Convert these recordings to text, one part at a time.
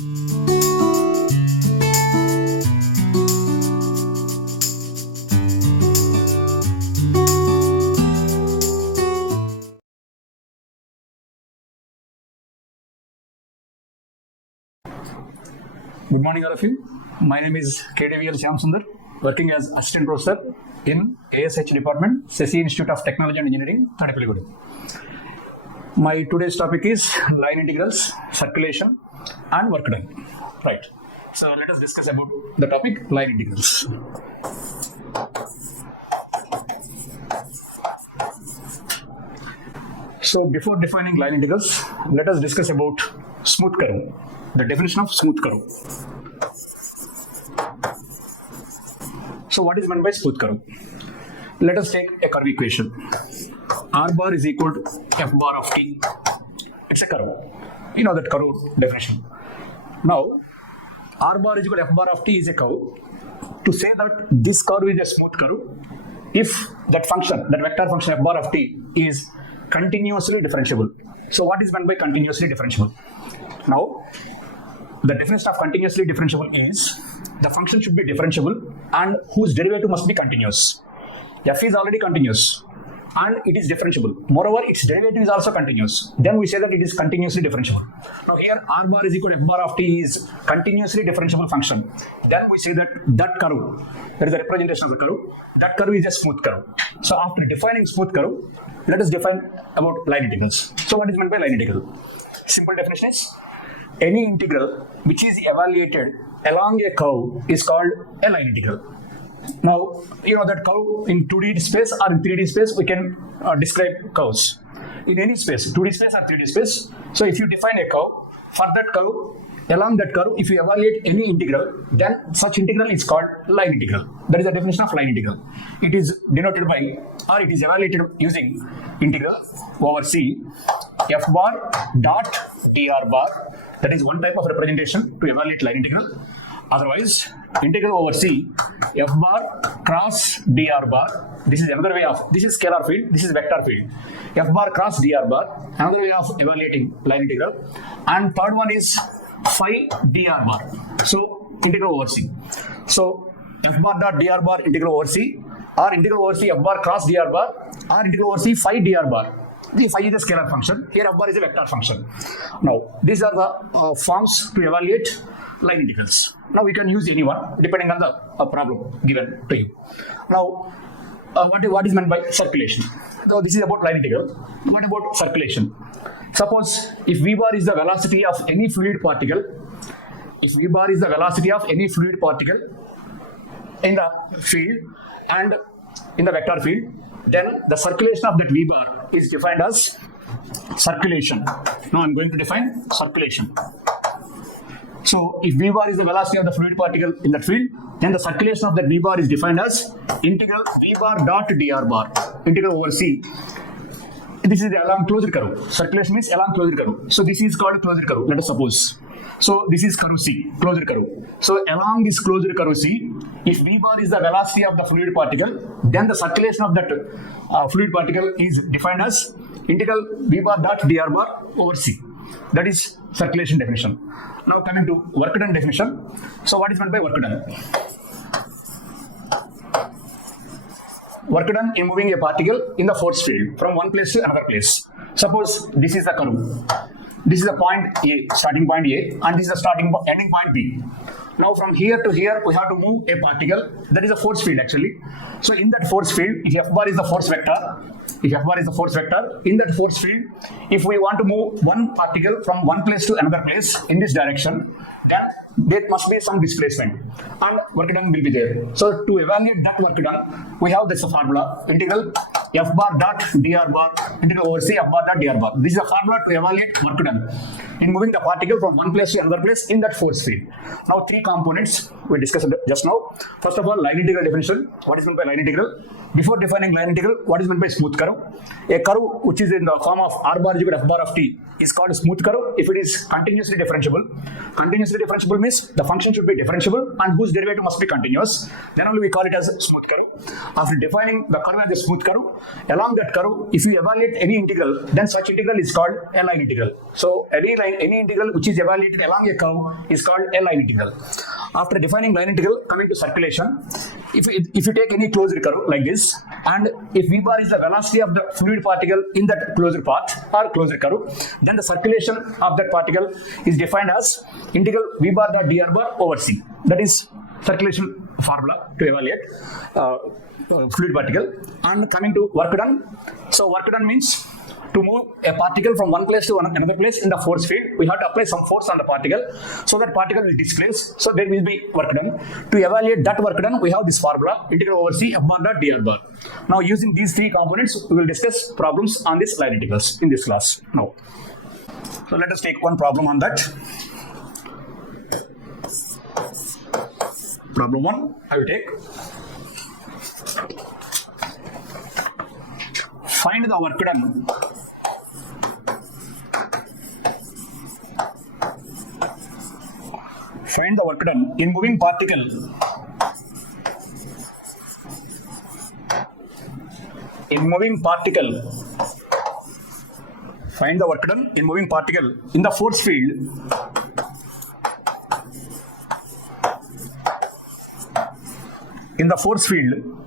Good morning, all of you. My name is KDVL Shyamsundar, working as Assistant Professor in ASH Department, Sesi Institute of Technology and Engineering, Tadapalligudi. My today's topic is line integrals, circulation, and work done. Right. So let us discuss about the topic line integrals. So before defining line integrals, let us discuss about smooth curve. The definition of smooth curve. So what is meant by smooth curve? Let us take a curve equation. R bar is equal to F bar of t. It's a curve. You know that curve definition. Now, R bar is equal to F bar of t is a curve. To say that this curve is a smooth curve, if that function, that vector function F bar of t is continuously differentiable. So what is meant by continuously differentiable? Now, the definition of continuously differentiable is the function should be differentiable and whose derivative must be continuous. F is already continuous and it is differentiable. Moreover, its derivative is also continuous. Then we say that it is continuously differentiable. Now here R bar is equal to F bar of t is continuously differentiable function. Then we say that that curve, there is a representation of the curve, that curve is a smooth curve. So after defining smooth curve, let us define about line integrals. So what is meant by line integral? Simple definition is any integral which is evaluated along a curve is called a line integral. Now, you know that curve in 2D space or in 3D space, we can describe curves. In any space, 2D space or 3D space. So if you define a curve, for that curve, along that curve, if you evaluate any integral, then such integral is called line integral. That is the definition of line integral. It is denoted by, or it is evaluated using integral over C, F bar dot dr bar. That is one type of representation to evaluate line integral. Otherwise, integral over C, F bar cross dr bar. This is another way of, this is scalar field, this is vector field. F bar cross dr bar, another way of evaluating line integral. And third one is phi dr bar. So, integral over C. So, F bar dot dr bar integral over C, or integral over C F bar cross dr bar, or integral over C phi dr bar. The phi is a scalar function, here F bar is a vector function. Now, these are the forms to evaluate line integrals. Now, we can use any one depending on the problem given to you. Now, what is meant by circulation? So, this is about line integral. What about circulation? Suppose if V bar is the velocity of any fluid particle, if V bar is the velocity of any fluid particle in the field and in the vector field, then the circulation of that V bar is defined as circulation. Now I'm going to define circulation. So if V bar is the velocity of the fluid particle in that field, then the circulation of that V bar is defined as integral V bar dot dr bar, integral over C. This is the along closed curve. Circulation means along closed curve. So this is called closed curve, let us suppose. So this is curve C, closed curve. So along this closed curve C, if V bar is the velocity of the fluid particle, then the circulation of that fluid particle is defined as integral V bar dot dr bar over C. That is circulation definition. Now coming to work done definition. So what is meant by work done? Work done in moving a particle in the force field from one place to another place. Suppose this is the curve. This is the point A, starting point A, and this is the ending point B. Now from here to here, we have to move a particle. That is a force field actually. So in that force field, if F bar is the force vector, in that force field, if we want to move one particle from one place to another place in this direction, then there must be some displacement and work done will be there. So to evaluate that work done, we have this formula, integral F bar dot dr bar, integral over C F bar dot dr bar. This is a formula to evaluate work done in moving the particle from one place to another place in that force field. Now three components we discussed just now. First of all, line integral definition. What is meant by line integral? Before defining line integral, what is meant by smooth curve? A curve which is in the form of R bar is equal to F bar of t is called a smooth curve if it is continuously differentiable. Continuously differentiable means the function should be differentiable and whose derivative must be continuous. Then only we call it as smooth curve. After defining the curve as a smooth curve, along that curve, if you evaluate any integral, then such integral is called a line integral. So any integral which is evaluated along a curve is called a line integral. After defining line integral, coming to circulation, if you take any closed curve like this, and if v bar is the velocity of the fluid particle in that closed path or closed curve, then the circulation of that particle is defined as integral v bar dot dr bar over c. That is circulation formula to evaluate fluid particle. And coming to work done, so work done means to move a particle from one place to another place in the force field, we have to apply some force on the particle, so that particle will displace, so there will be work done. To evaluate that work done, we have this formula, integral over c f bar dot dr bar. Now using these three components, we will discuss problems on this line integrals in this class. Now, so let us take one problem on that. Problem 1, I will take. Find the work done in moving particle find the work done in moving particle in the force field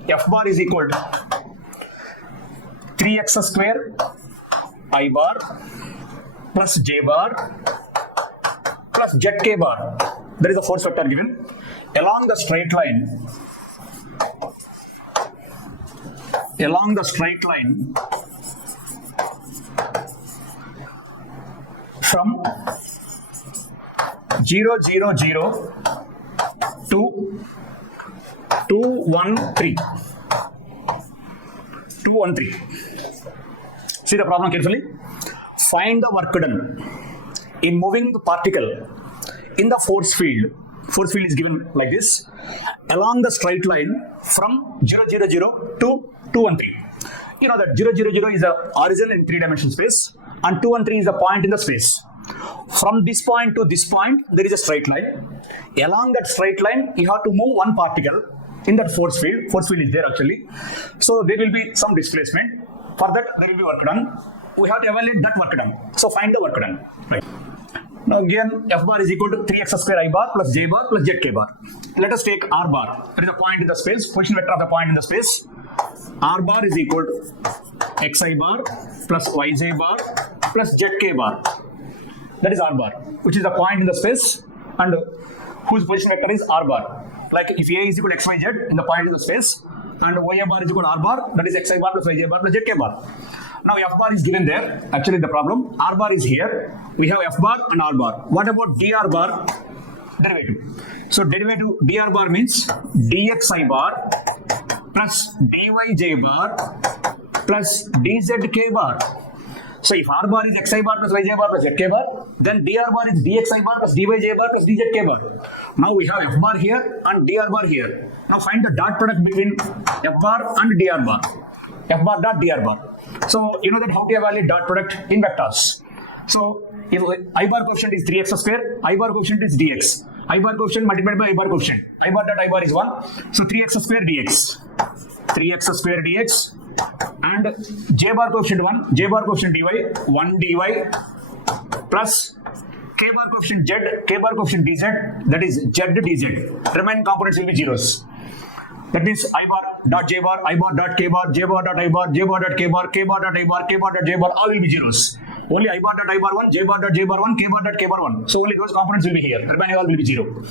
f bar is equal to 3x square I bar plus j bar plus zk bar. There is a force vector given along the straight line from 0, 0, 0 to 213. See the problem carefully. Find the work done in moving the particle in the force field. Force field is given like this along the straight line from 0, 0, 0 to 213. You know that 0, 0, 0 is the origin in 3-dimensional space and 213 is the point in the space. From this point to this point, there is a straight line. Along that straight line, you have to move one particle in that force field. Force field is there actually. So there will be some displacement. For that, there will be work done. We have to evaluate that work done. So find the work done. Right. Now again, f bar is equal to 3x square I bar plus j bar plus zk bar. Let us take r bar. There is a point in the space, position vector of a point in the space. R bar is equal to xi bar plus yj bar plus zk bar. That is r bar, which is the point in the space and whose position vector is r bar. Like if a is equal to xyz in the point in the space and y bar is equal to r bar, that is xi bar plus yj bar plus zk bar. Now f bar is given there. Actually the problem, r bar is here. We have f bar and r bar. What about dr bar? Derivative. So derivative dr bar means dxi bar plus dyj bar plus dzk bar. So if r bar is xi bar plus yj bar plus zk bar, then dr bar is dxi bar plus dyj bar plus dzk bar. Now we have f bar here and dr bar here. Now find the dot product between f bar and dr bar. F bar dot dr bar. So you know that how to evaluate dot product in vectors. So if I bar coefficient is 3x square, I bar coefficient is dx. I bar coefficient multiplied by I bar coefficient. I bar dot I bar is 1. So 3x square dx. 3x square dx. And j bar coefficient 1, j bar coefficient dy, 1 dy plus k bar coefficient z, k bar coefficient dz, that is z dz. Remaining components will be zeros. That means I bar dot j bar, I bar dot k bar, j bar dot I bar, j bar dot k bar, k bar dot I bar, k bar dot j bar, all will be zeros. Only I bar dot I bar 1, j bar dot j bar 1, k bar dot k bar 1. So only those components will be here. Remaining all will be 0.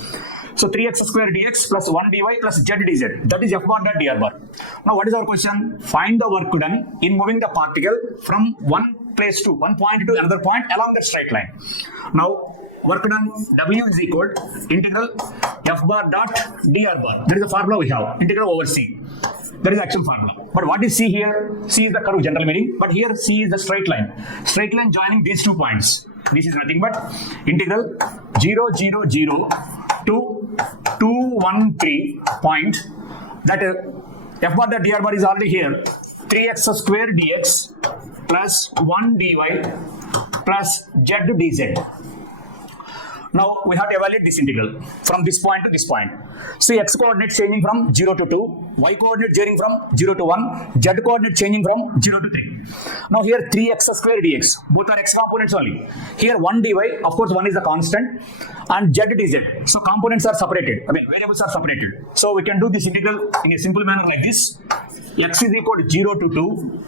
So 3x square dx plus 1 dy plus z dz. That is f bar dot dr bar. Now what is our question? Find the work done in moving the particle from one point to another point along that straight line. Now work done W is equal to integral f bar dot dr bar. That is the formula we have. Integral over C. That is the actual formula. But what is C here? C is the curve general meaning. But here C is the straight line. Straight line joining these 2 points. This is nothing but integral 0, 0, 0 to 213 point. That f bar dot dr bar is already here. 3x square dx plus 1 dy plus z dz. Now we have to evaluate this integral from this point to this point. See, x coordinate changing from 0 to 2, y coordinate changing from 0 to 1, z coordinate changing from 0 to 3. Now here 3x square dx, both are x components only. Here 1 dy, of course 1 is the constant, and z dz. So components are separated, variables are separated. So we can do this integral in a simple manner like this. X is equal to 0 to 2,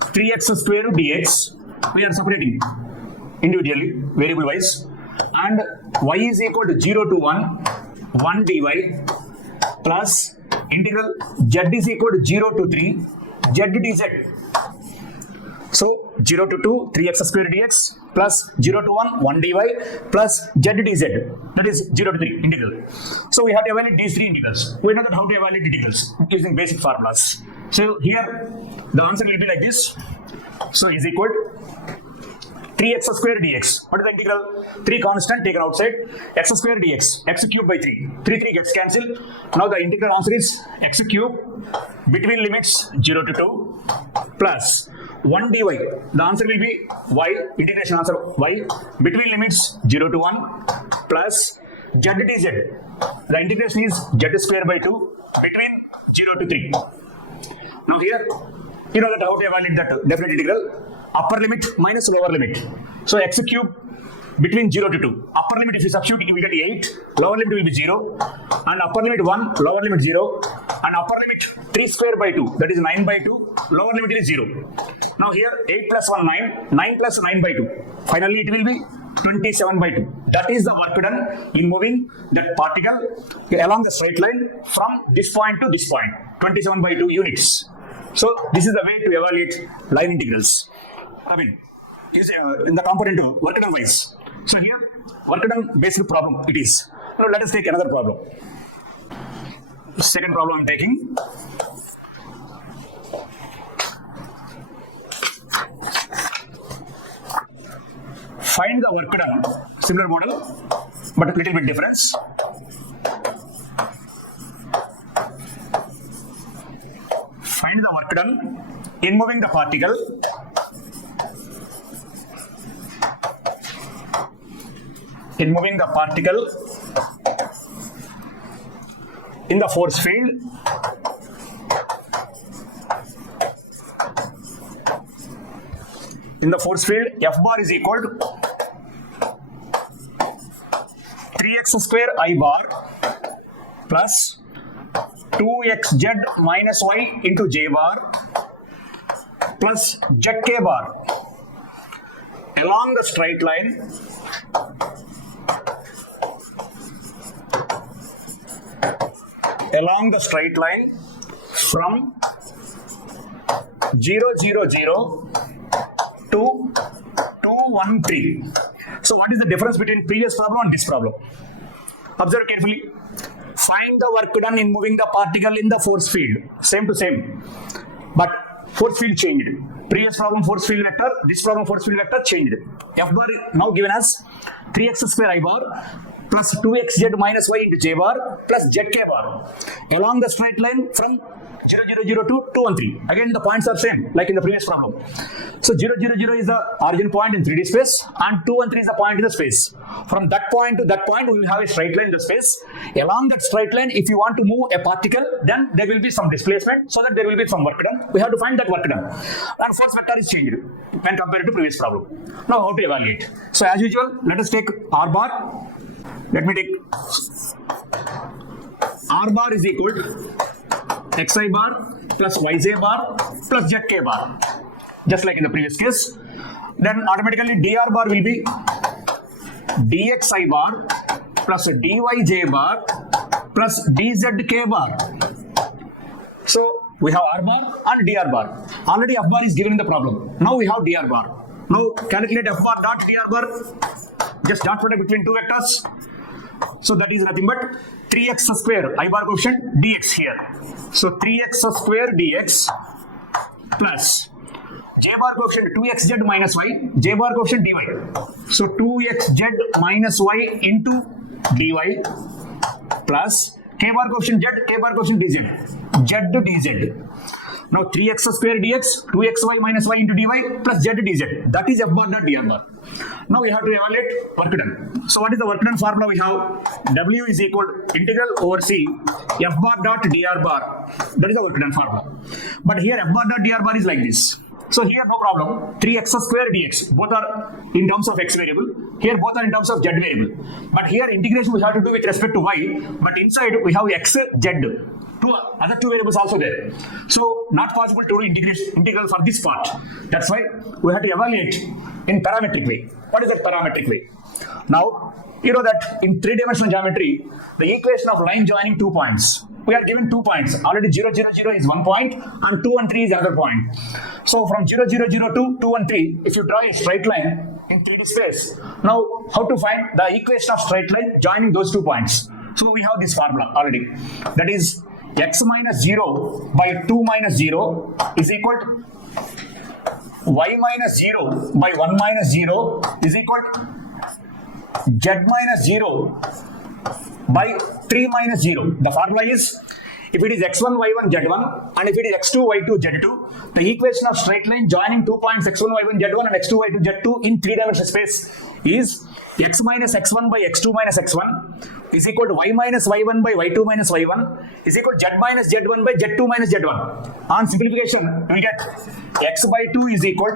3x square dx, we are separating individually, variable wise, and y is equal to 0 to 1 dy plus integral z is equal to 0 to 3 z dz. So 0 to 2 3x square dx plus 0 to 1 dy plus z dz, that is 0 to 3 integral. So we have to evaluate these three integrals. We know that how to evaluate integrals using basic formulas. So here the answer will be like this. So is equal 3x square dx. What is the integral? 3 constant taken outside. X square dx. X cube by 3. 3 gets cancelled. Now the integral answer is x cube between limits 0 to 2 plus 1 dy. The answer will be y. Integration answer y between limits 0 to 1 plus z dz. The integration is z square by 2 between 0 to 3. Now here you know that how to evaluate that definite integral. Upper limit minus lower limit. So x cube between 0 to 2. Upper limit if you substitute you will get 8. Lower limit will be 0. And upper limit 1, lower limit 0. And upper limit 3 square by 2. That is 9 by 2. Lower limit is 0. Now here 8 plus 1 9. 9 plus 9 by 2. Finally it will be 27 by 2. That is the work done in moving that particle along the straight line from this point to this point. 27 by 2 units. So this is the way to evaluate line integrals. Is in the component work done wise. So here work done basic problem it is. Now let us take another problem. Second problem I am taking. Find the work done, similar model but a little bit difference. Find the work done in moving the particle in the force field F bar is equal to 3x square I bar plus 2xz minus y into j bar plus zk bar along the straight line from 0 0 0 to 213. So what is the difference between previous problem and this problem? Observe carefully. Find the work done in moving the particle in the force field. Same to same. But force field changed. Previous problem force field vector, this problem force field vector changed. F bar now given as 3x square I bar plus 2xz minus y into j bar plus zk bar along the straight line from 0 0 0 to 213. Again the points are same like in the previous problem. So 0 0 0 is the origin point in 3D space and 213 is the point in the space. From that point to that point we will have a straight line in the space. Along that straight line if you want to move a particle then there will be some displacement so that there will be some work done. We have to find that work done. And force vector is changed when compared to previous problem. Now how to evaluate? So as usual let us take R bar. Let me take R bar is equal to xi bar plus yj bar plus zk bar, just like in the previous case. Then automatically dr bar will be dxi bar plus dyj bar plus dzk bar. So we have R bar and dr bar. Already F bar is given in the problem. Now we have dr bar. Now calculate F bar dot dr bar. Just dot product between two vectors. So that is nothing but 3x square I bar coefficient dx here. So 3x square dx plus j bar coefficient 2xz minus y, j bar coefficient dy. So 2xz minus y into dy plus k bar coefficient z, k bar coefficient dz, z dz. Now 3x square dx, 2xy minus y into dy plus z dz. That is f bar dot dr bar. Now we have to evaluate work done. So what is the work done formula we have? W is equal to integral over c f bar dot dr bar. That is the work done formula. But here f bar dot dr bar is like this. So here no problem, 3x square dx, both are in terms of x variable, here both are in terms of z variable. But here integration we have to do with respect to y, but inside we have x, z, two other two variables also there. So not possible to do integral for this part. That's why we have to evaluate in parametric way. What is that parametric way? Now, you know that in three-dimensional geometry, the equation of line joining 2 points. We are given 2 points. Already 0, 0, 0 is 1 point and 2 and 3 is another point. So from 0, 0, 0 to 2 and 3, if you draw a straight line in 3D space, now how to find the equation of straight line joining those 2 points? So we have this formula already. That is x minus 0 by 2 minus 0 is equal to y minus 0 by 1 minus 0 is equal to z minus 0 by 3 minus 0. The formula is, if it is x1, y1, z1 and if it is x2, y2, z2, the equation of straight line joining 2 points x1, y1, z1 and x2, y2, z2 in 3-dimensional space is x minus x1 by x2 minus x1 is equal to y minus y1 by y2 minus y1 is equal to z minus z1 by z2 minus z1. On simplification, we will get x by 2 is equal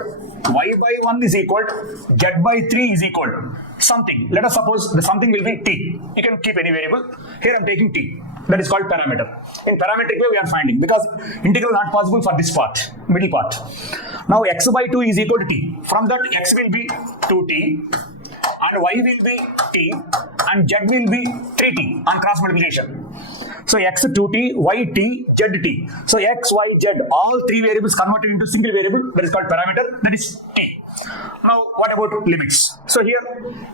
to y by 1 is equal to z by 3 is equal to something. Let us suppose the something will be t. You can keep any variable. Here I am taking t. That is called parameter. In parametric way we are finding, because integral not possible for this part, middle part. Now x by 2 is equal to t. From that x will be 2t and y will be t and z will be 3t on cross multiplication. So x 2t, y t, z t. So x, y, z, all three variables converted into single variable, that is called parameter, that is t. Now what about limits? So here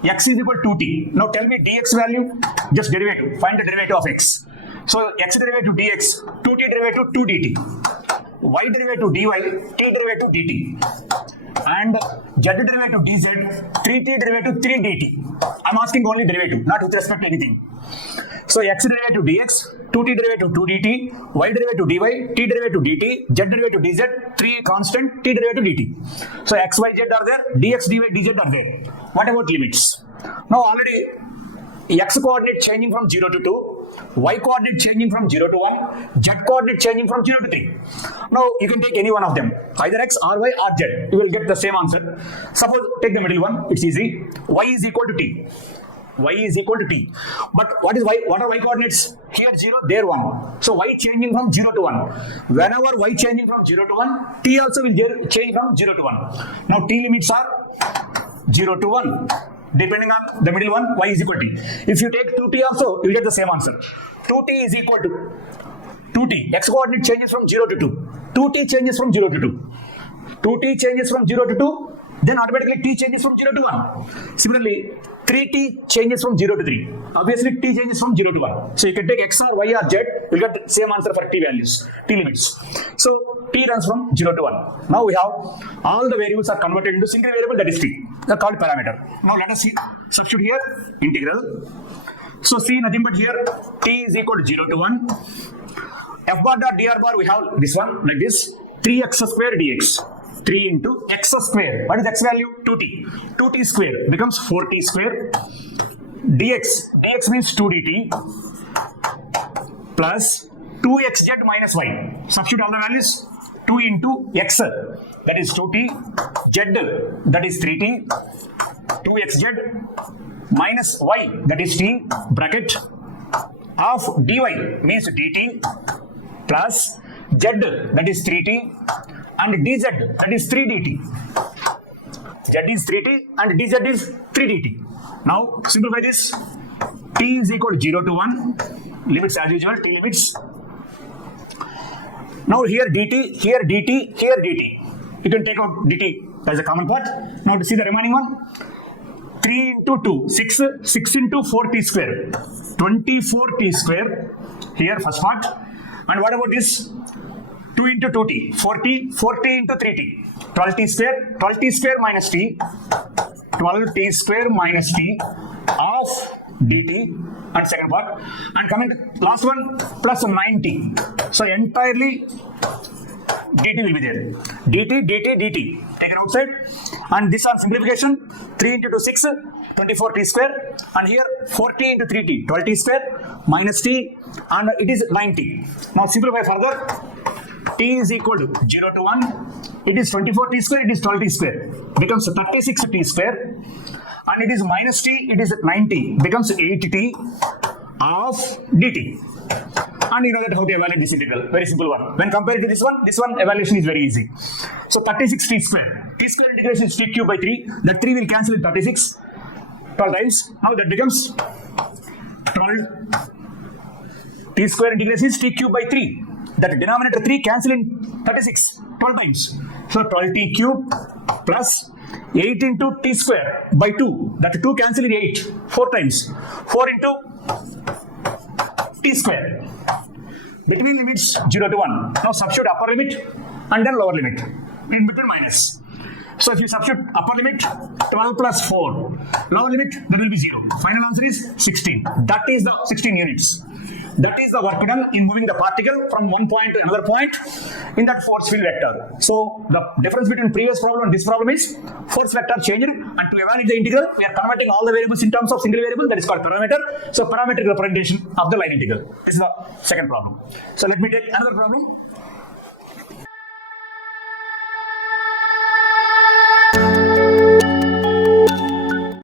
x is equal to t. Now tell me dx value, just derivative, find the derivative of x. So x derivative dx, 2t derivative 2 dt, y derivative dy, t derivative dt, and z derivative dz, 3t derivative 3 dt. I'm asking only derivative, not with respect to anything. So x derivative dx, 2t derivative 2 dt, y derivative dy, t derivative dt, z derivative dz, 3 constant, t derivative dt. So x, y, z are there, dx, dy, dz are there. What about limits? Now already x coordinate changing from 0 to 2, y coordinate changing from 0 to 1, z coordinate changing from 0 to 3. Now you can take any one of them, either x or y or z. You will get the same answer. Suppose take the middle one, it's easy. Y is equal to t. Y is equal to t. But what is y? What are y coordinates? Here 0, there 1. So y changing from 0 to 1. Whenever y changing from 0 to 1, t also will change from 0 to 1. Now t limits are 0 to 1. Depending on the middle one, y is equal to t. If you take 2t also, you will get the same answer. 2t is equal to 2t. X coordinate changes from 0 to 2. 2t changes from 0 to 2. 2t changes from 0 to 2. Then automatically t changes from 0 to 1. Similarly, 3t changes from 0 to 3. Obviously, t changes from 0 to 1. So you can take x or y or z, you will get the same answer for t values, t limits. So t runs from 0 to 1. Now we have all the variables are converted into single variable, that is t. They are called parameter. Now let us see, substitute here, integral. So see nothing but here, t is equal to 0 to 1. F bar dot dr bar, we have this one like this, 3x square dx. 3 into x square. What is x value? 2t. 2t square becomes 4t square. Dx. Dx means 2 dt plus 2xz minus y. Substitute all the values. 2 into x, that is 2t. Z, that is 3t. 2xz minus y, that is t. Bracket of dy means dt plus z, that is 3t. And dz, that is 3 dt. Z is 3t and dz is 3 dt. Now simplify this. T is equal to 0 to 1. Limits as usual, t limits. Now here dt, here dt, here dt. You can take out dt as a common part. Now to see the remaining one. 3 into 2, 6. 6 into 4t square. 24t square. Here first part. And what about this? 2 into 2t, 4t, 4t into 3t, 12t square, 12t square minus t, 12t square minus t of dt, and second part, and coming to last one, plus 9t. So entirely dt will be there. dt. Take it outside. And this on simplification, 3 into 2, 6, 24t square. And here 40 into 3t, 12t square minus t. And it is 90. Now simplify further. T is equal to 0 to 1. It is 24t square, it is 12t square. Becomes 36t square. And it is minus t, it is 90. Becomes 8t of dt. And you know that how to evaluate this integral. Very simple one. When compared to this one evaluation is very easy. So 36t square. T square integration is t cube by 3. That 3 will cancel in 36. 12 times. Now that becomes 12. T square integration is t cube by 3. That denominator 3 cancel in 36. 12 times. So 12t cube plus 8 into t square by 2. That 2 cancel in 8. 4 times. 4 into t square. Between limits 0 to 1. Now substitute upper limit and then lower limit. In between minus. So if you substitute upper limit 12 plus 4. Lower limit that will be 0. Final answer is 16. That is the 16 units. That is the work done in moving the particle from one point to another point in that force field vector. So the difference between previous problem and this problem is force vector changed, and to evaluate the integral we are converting all the variables in terms of single variable, that is called parameter. So parametric representation of the line integral. This is the second problem. So let me take another problem.